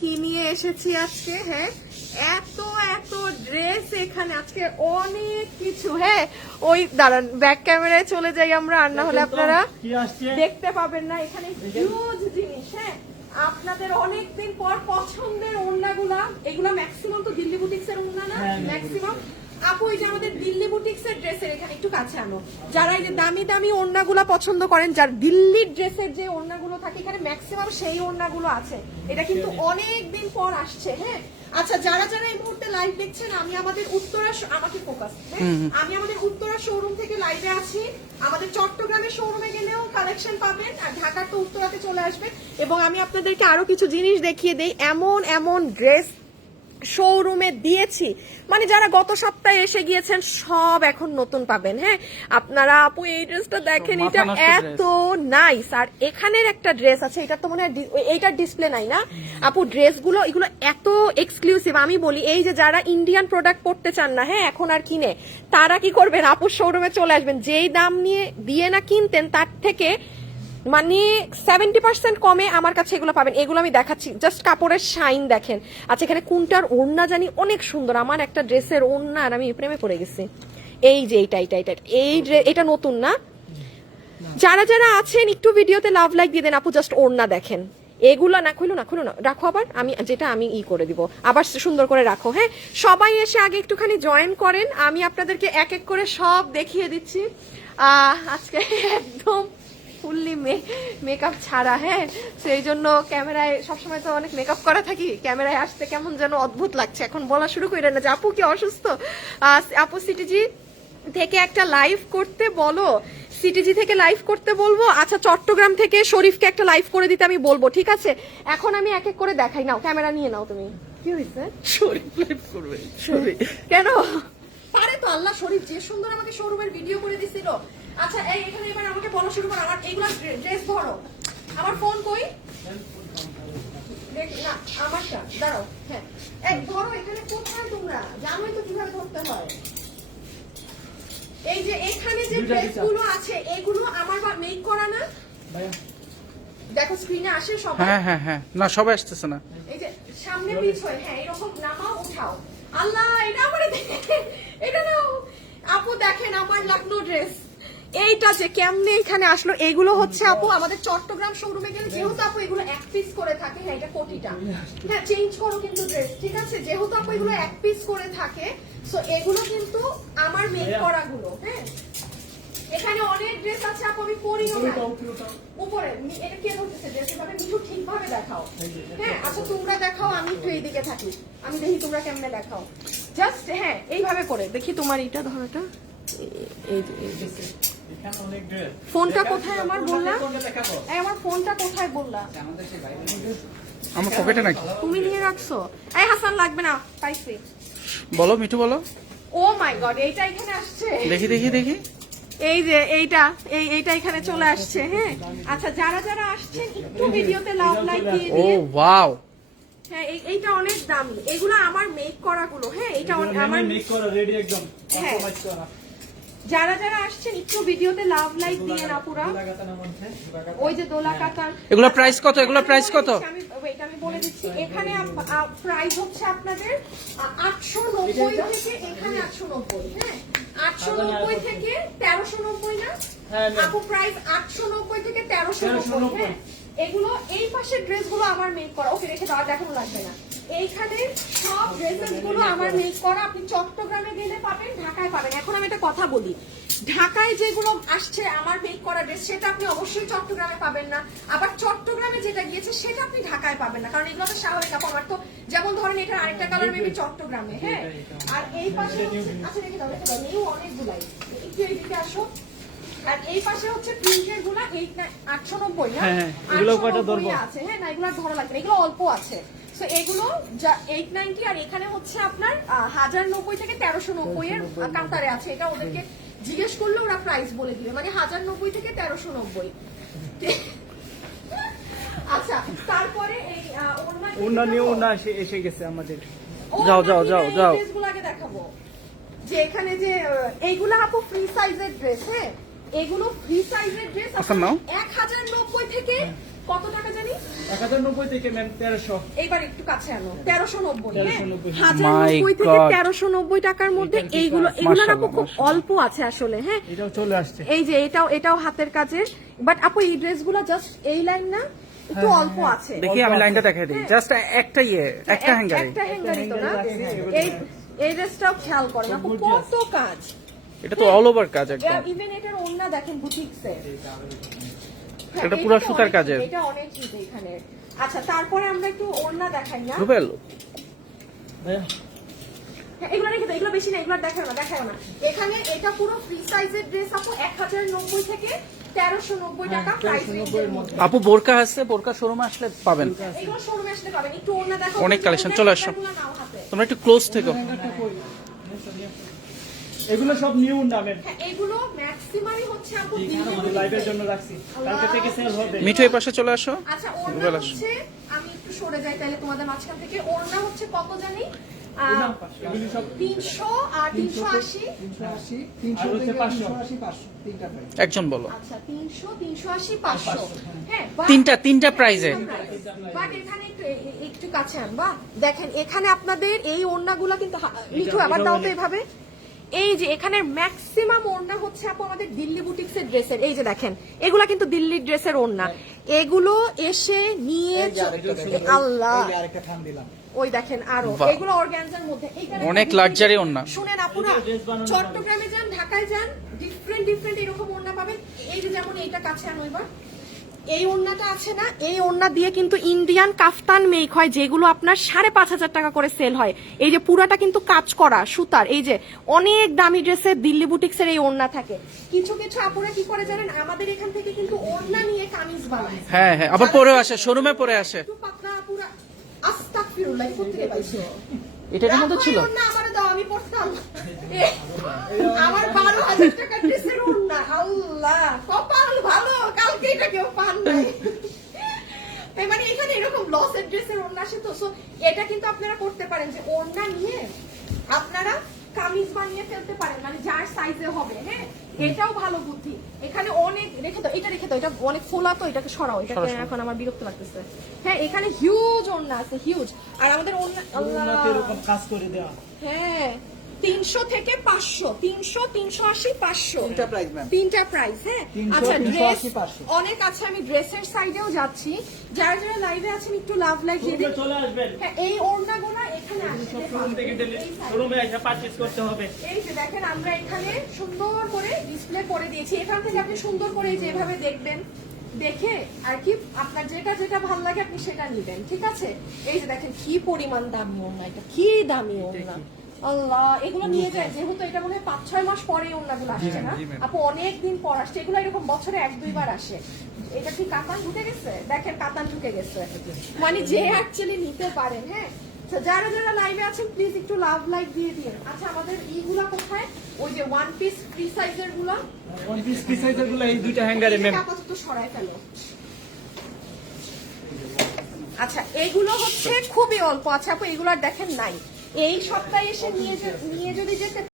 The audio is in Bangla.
কি নিয়ে এসেছি আজকে? হ্যাঁ, এত এত ড্রেস এখানে আজকে অনেক কিছু। হ্যাঁ, ওই দাঁড়ান, ব্যাক ক্যামেরায় চলে যাই আমরা, আর না হলে আপনারা দেখতে পাবেন না। এখানে হিউজ জিনিস। হ্যাঁ, আপনাদের অনেকদিন পর পছন্দের ওড়নাগুলা, এগুলা ম্যাক্সিমাম তো দিল্লি বুটিক্স এর ওড়না না? ম্যাক্সিমাম আপু এই যে আমাদের দিল্লি বুটিক্স এর ড্রেসের এখানে একটু কাছে আনো, যারা এই যে দামি দামি ওড়নাগুলো পছন্দ করেন, যার দিল্লির ড্রেসের যে ওড়নাগুলো থাকে এখানে ম্যাক্সিমাম সেই ওড়নাগুলো আছে। এটা কিন্তু অনেক দিন পর আসছে। হ্যাঁ, আচ্ছা যারা যারা এই মুহূর্তে লাইভ দেখছেন, আমি আমাদের উত্তরা, আমাকে ফোকাস, আমি আমাদের উত্তরা শোরুম থেকে লাইভে আছি। আমাদের চট্টগ্রামের শোরুমে গেলেও কালেকশন পাবেন, আর ঢাকার তো উত্তরাতে চলে আসবে। এবং আমি আপনাদেরকে আরো কিছু জিনিস দেখিয়ে দেই। এমন এমন ড্রেস শোরুমে দিয়েছি, মানে যারা গত সপ্তাহে এসে গিয়েছেন সব এখন নতুন পাবেন। হ্যাঁ, আপনারা আপু এই ড্রেসটা দেখেন, এটা এত নাইস। আর এখানের একটা ড্রেস আছে, এটা তো মনে হয় এইটার ডিসপ্লে নাই না আপু? ড্রেসগুলো এগুলো এত এক্সক্লুসিভ। আমি বলি এই যে যারা ইন্ডিয়ান প্রোডাক্ট পড়তে চান না, হ্যাঁ এখন আর কিনে, তারা কি করবেন, আপুর শোরুমে চলে আসবেন। যেই দাম নিয়ে দিয়ে না কিনতেন তার থেকে মানে 70% কমে আমার কাছে এগুলো পাবেন। এগুলো আমি দেখাচ্ছি, জাস্ট কাপড়ের শাইন দেখেন। আচ্ছা এখানে কোনটার ওড়না জানি অনেক সুন্দর, আমার একটা ড্রেসের ওড়না আর আমি প্রেমে পড়ে গেছি। এই যে এটা নতুন না? যারা যারা আছেন একটু ভিডিওতে লাভ লাইক দিয়ে দেন আপু, জাস্ট ওড়না দেখেন। এগুলো না, খুলো না রাখো, আবার আমি যেটা আমি করে দিব, আবার সুন্দর করে রাখো। হ্যাঁ, সবাই এসে আগে একটুখানি জয়েন করেন, আমি আপনাদেরকে এক এক করে সব দেখিয়ে দিচ্ছি। আজকে একদম ফুললি মেকআপ ছাড়া। হ্যাঁ, সেই জন্য ক্যামেরায় সবসময় তো অনেক মেকআপ করা থাকি, ক্যামেরায় আসতে কেমন যেন অদ্ভুত লাগছে। এখন বলা শুরু করে না যে আপু কি অসুস্থ, আপু সিটিজি থেকে একটা লাইভ করতে বলো, সিটিজি থেকে লাইভ করতে বলবো। আচ্ছা চট্টগ্রাম থেকে শরীফকে একটা লাইভ করে দিতে আমি বলবো, ঠিক আছে? এখন আমি এক এক করে দেখাই, নাও ক্যামেরা নিয়ে নাও তুমি। কি হয়েছে? শরীফ লাইভ করবে? কেন পারে তো, আল্লাহ শরীফ যে সুন্দর আমাকে শোরুমের ভিডিও করে দিছিল। আচ্ছা এই এখানে এবার আমাকে বলা শুরু করো, আমার এইগুলা ড্রেস ধরো। আমার ফোন কই? না আমারটা দাঁড়াও। হ্যাঁ এই ধরো, এখানে কোথায় তোমরা জানোই তো কিভাবে ধরতে হয়। এই যে এখানে যে ড্রেসগুলো আছে এগুলো আমার মেক করা না? দেখো স্ক্রিনে আসে সবাই। হ্যাঁ না, সবাই আসতেছে না। এই যে সামনে পিছ হয়ে, হ্যাঁ এরকম নামাও উঠাও। আল্লাহ এটা আমারে এটা নাও আপু, দেখেন আমার লাখনৌ ড্রেস এইটা যে কেমনে এখানে আসলো। এগুলো হচ্ছে আপু আমাদের চট্টগ্রাম শোরুমে গেলে, যেহেতু আপু এগুলো এক পিস করে থাকে। হ্যাঁ এটা কোটিটা, হ্যাঁ চেঞ্জ করো কিন্তু ড্রেস, ঠিক আছে? যেহেতু আপু এগুলো এক পিস করে থাকে, সো এগুলো কিন্তু আমার মেক করা গুলো। হ্যাঁ এখানে অনেক ড্রেস আছে আপু, আমি পরিও না। উপরে এটা কে ধরতেছে ড্রেস? এভাবে মিঠু ঠিকভাবে দেখাও। হ্যাঁ আচ্ছা তোমরা দেখাও, আমি একটু এইদিকে থাকি, আমি দেখি তোমরা কেমনে দেখাও। জাস্ট হ্যাঁ এইভাবে করে দেখি তোমার এইটা ধরাটা। ফোনটা কোথায় আমার বললা? আমার ফোনটা কোথায় বললা? আমার পকেটে নাকি? তুমি নিয়ে রাখছো? এই হাসান লাগবে না, পাইছি। বলো মিঠু বলো। ও মাই গড, এইটা এখানে আসছে। দেখি এই যে এইটা এখানে চলে আসছে। হ্যাঁ আচ্ছা যারা যারা আসছেন একটু ভিডিওতে লাভ লাইক দিয়ে ও দিন। ওয়াও, হ্যাঁ এইটা অনেক দামি, এগুলো আমার মেক করা গুলো। হ্যাঁ এটা আমার মেক করা রেডি একদম হ্যাঁ, কস্টমাইজ করা। যারা যারা আসছেন একটু ভিডিওতে লাভ লাইক দিয়ে না পুরা। ওই যে দোলা কাতান, এগুলো প্রাইস কত? এগুলো প্রাইস কত? আমি বলে দিচ্ছি। এখানে প্রাইস হচ্ছে আপনাদের 890 থেকে, এখানে 890। হ্যাঁ 890 থেকে 1390 না আপু? প্রাইস 890 থেকে 1390। হ্যাঁ এগুলো এই পাশের ড্রেসগুলো আমার মেক করা। ওকে রেখে দাও, দেখানো লাগবে না। এইখানে সব ড্রেসেস গুলো আমার মেক করা। আপনি চট্টগ্রামে গেলে পাবেন, ঢাকায় পাবেন। এখন আমি একটা কথা বলি, ঢাকায় যেগুলো আসছে আমার মেক করা ড্রেস, সেটা আপনি অবশ্যই চট্টগ্রামে পাবেন না। আবার চট্টগ্রামে যেটা গিয়েছে সেটা আপনি ঢাকায় পাবেন না, কারণ এগুলো তো স্বাভাবিক। আমার তো যেমন ধরেন এটা আরেকটা কালার মেবি চট্টগ্রামে। হ্যাঁ আর এই পাশে আচ্ছা রেখে দাও নিউ অনেকগুলাই, একটু এইদিকে আসো। আর এই পাশে হচ্ছে প্রিন্টের গুলা 890 না? এগুলো কয়টা ধরবো? আছে। হ্যাঁ না এগুলো ধরা লাগবে, এগুলো অল্প আছে। সো এগুলো 890। আর এখানে হচ্ছে আপনার 1090 থেকে 1390 এর কাউন্টারে আছে। এটা ওদেরকে জিজ্ঞেস করলে ওরা প্রাইস বলে দিবে, মানে 1090 থেকে 1390। আচ্ছা তারপরে এই ওনা নিউ ওনা এসে গেছে আমাদের। যাও ড্রেসগুলো আগে দেখাবো। যে এখানে যে এইগুলো আপু ফ্রি সাইজের ড্রেস। হ্যাঁ এগুলো ফ্রি সাইজের ড্রেস, 1090 থেকে কত টাকা জানি? 1090 থেকে ম্যাম 1300। এইবার একটু কাছে আনো, 1390। 1390 1090 থেকে God. 1390 টাকার মধ্যে এইগুলো এগুলোর আপু খুব অল্প আছে আসলে। হ্যাঁ, এটাও চলে আসছে। এই যে এটাও হাতের কাজের, বাট আপু এই ড্রেসগুলো জাস্ট এই লাইন না, একটু অল্প আছে। দেখি আমি লাইনটা দেখাই দিই, জাস্ট একটা একটা হ্যাঙ্গারে। একটা হ্যাঙ্গারি তো না, এই ড্রেসটাও খেয়াল করেন আপু, কত কাজ। এটা তো অল ওভার কাজ একদম। ইভেন এটার ওড়না দেখেন বুটিক্সে, এটা পুরো সুতার কাজের। এটা অনেক হিট এখানে। আচ্ছা, তারপরে আমরা একটু ওড়না দেখাই না? রুবেল ভাইয়া হ্যাঁ, এগুলো রেখে দাও, এগুলো বেশি না, এগুলো দেখাও না। এখানে এটা পুরো ফ্রি সাইজের ড্রেস আপু 1090 থেকে 1390 টাকা প্রাইস রেঞ্জের মধ্যে। আপু বোরকা আছে, বোরকা শোরুমে আসলে পাবেন। এগুলো শোরুমে আসলে পাবেন। একটু ওড়না দেখাও, অনেক কালেকশন, চলে আসো। ওড়নাগুলো নাও হাতে। তোমরা একটু ক্লোজ থেকো। এগুলো সব নিউ না ম্যাম, হ্যাঁ, এগুলো ম্যাক্সিমামই হচ্ছে আপু দিল্লি লাইভের জন্য রাখছি, কালকে থেকে সেল হবে। মিঠু এই পাশে চলে আসো। আচ্ছা, ওড়না রুবেল আসো। হচ্ছে, আমি একটু সরে যাই তাহলে তোমাদের মাঝখান থেকে। ওড়না হচ্ছে কত জানি? এগুলো সব 300 আর 380। আর হচ্ছে 500। একজন বলো। আচ্ছা, 300, 380, 500। হ্যাঁ, but- তিনটা প্রাইজে। বাট এখানে একটু কাছে আনবা। দেখেন এখানে আপনাদের এই ওড়নাগুলো কিন্তু মিঠু আবার দাও তো এভাবে। এই যে এখানে ম্যাক্সিমাম ওড়না হচ্ছে আপু আমাদের দিল্লি বুটিক্সের ড্রেসের। এই যে দেখেন, এগুলা কিন্তু দিল্লি ড্রেসের ওড়না। এগুলো এসে নিয়ে আল্লাহ, ওই দেখেন আরো বাহ। এগুলো অর্গানজার মধ্যে। অনেক luxury ওড়না। শুনেন আপুরা, চট্টগ্রামে যান, ঢাকায় যান, ডিফারেন্ট এরকম ওড়না পাবেন। এই যে যেমন এইটা কাছে আনো এবার, এই ওড়নাটা আছে না, এই ওড়না দিয়ে কিন্তু ইন্ডিয়ান কাফতান মেক হয়, যেগুলো আপনার 5,500 টাকা করে সেল হয়। এই যে পুরাটা কিন্তু কাজ করা সুতার। এই যে অনেক দামি ড্রেসে দিল্লি বুটিক্সের এই ওড়না থাকে। কিছু আপুরা কি করে জানেন, আমাদের এখান থেকে কিন্তু ওড়না নিয়ে কামিজ বানায়। হ্যাঁ, আবার পরে আসে, শোরুমে পরে আসে। একটু পাতলা আপুরা, আস্তাগফিরুল্লাহ, কোত্থেকে পাইছো? এটার মধ্যে ছিল। রাখো এই ওড়না আমারে দাও, আমি পড়তাম। আমার 12,000 টাকার ড্রেসের ওড়না, আল্লাহ কপাল ভালো, কালকে এটা কেউ পান নাই। মানে এখানে এরকম লসের ড্রেসের ওড়না আসে তো, সো এটা কিন্তু আপনারা করতে পারেন যে ওড়না নিয়ে আপনারা কামিজ বানিয়ে ফেলতে পারেন, মানে যার সাইজে হবে। হ্যাঁ, এটাও ভালো বুদ্ধি। এখানে অনেক রেখে দাও, এটা অনেক ফোলা তো, এটাকে সরাও, এটাকে এখন আমার বিরক্ত লাগতেছে। হ্যাঁ, এখানে হিউজ ওড়না আছে, হিউজ। আর আমাদের ওড়না আল্লাহ, এরকম কাজ করে দেওয়া। হ্যাঁ, 300 থেকে 500, 300, 380, 500 তিনটা প্রাইস। হ্যাঁ, 300, আচ্ছা, ড্রেস 380, 500 অনেক আছে। আমি ড্রেসের সাইডেও যাচ্ছি, যারা লাইভে আছেন একটু লাভ লাইক দিয়ে দিন। চলে আসবেন, হ্যাঁ, এই ওড়নাগুলো এখানে আসলে শোরুম থেকে শোরুমে এসে পারচেজ করতে হবে। এই যে দেখেন, আমরা এখানে সুন্দর করে ডিসপ্লে করে দিয়েছি। এখান থেকে আপনি সুন্দর করে যেভাবে দেখবেন, দেখে আর কি আপনার যেটা ভালো লাগে আপনি সেটা নেবেন, ঠিক আছে? এই যে দেখেন কি পরিমাণ দামি ওড়না, এটা কি দামি ওড়না, আল্লাহ। এগুলো নিয়ে যায়, যেহেতু এটা মনে হয় 5-6 মাস পরে ওড়নাগুলো আসছে না আপু, অনেক দিন পর আসছে। এগুলো এরকম বছরে 1-2 বার আসে। এটা কি কাতান ঢুকে গেছে? দেখেন কাতান ঢুকে গেছে, মানে যে অ্যাকচুয়ালি নিতে পারেন। হ্যাঁ, যারা লাইভে আছেন প্লিজ একটু লাভ লাইক দিয়ে দিন। আচ্ছা, আমাদের এইগুলা কোথায়? ওই যে ওয়ান পিস ফ্রি সাইজের গুলা, ওয়ান পিস ফ্রি সাইজের গুলো এই দুইটা হ্যাঙ্গারে ম্যাম। আপাতত সরাই ফেলো। আচ্ছা, এগুলো হচ্ছে খুবই অল্প। আচ্ছা আপু, এগুলো আর দেখেন নাই, এই সপ্তাহে এসে নিয়ে যদি যেতে